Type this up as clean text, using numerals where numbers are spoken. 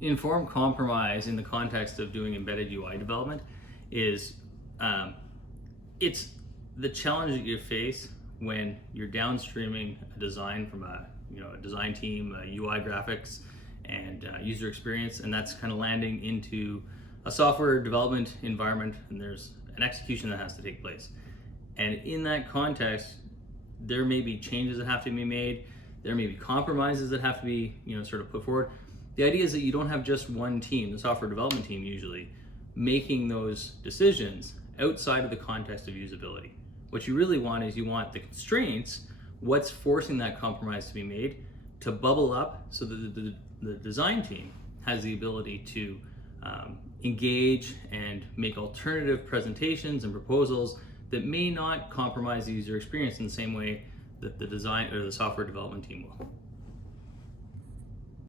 informed compromise in the context of doing embedded UI development is it's the challenge that you face when you're downstreaming a design from a design team, UI graphics, and user experience, and that's kind of landing into a software development environment, and there's an execution that has to take place. And in that context, there may be changes that have to be made. There may be compromises that have to be, sort of put forward. The idea is that you don't have just one team, the software development team usually, making those decisions outside of the context of usability. What you really want is you want the constraints, what's forcing that compromise to be made, to bubble up so that the design team has the ability to engage and make alternative presentations and proposals that may not compromise the user experience in the same way that the design or the software development team will.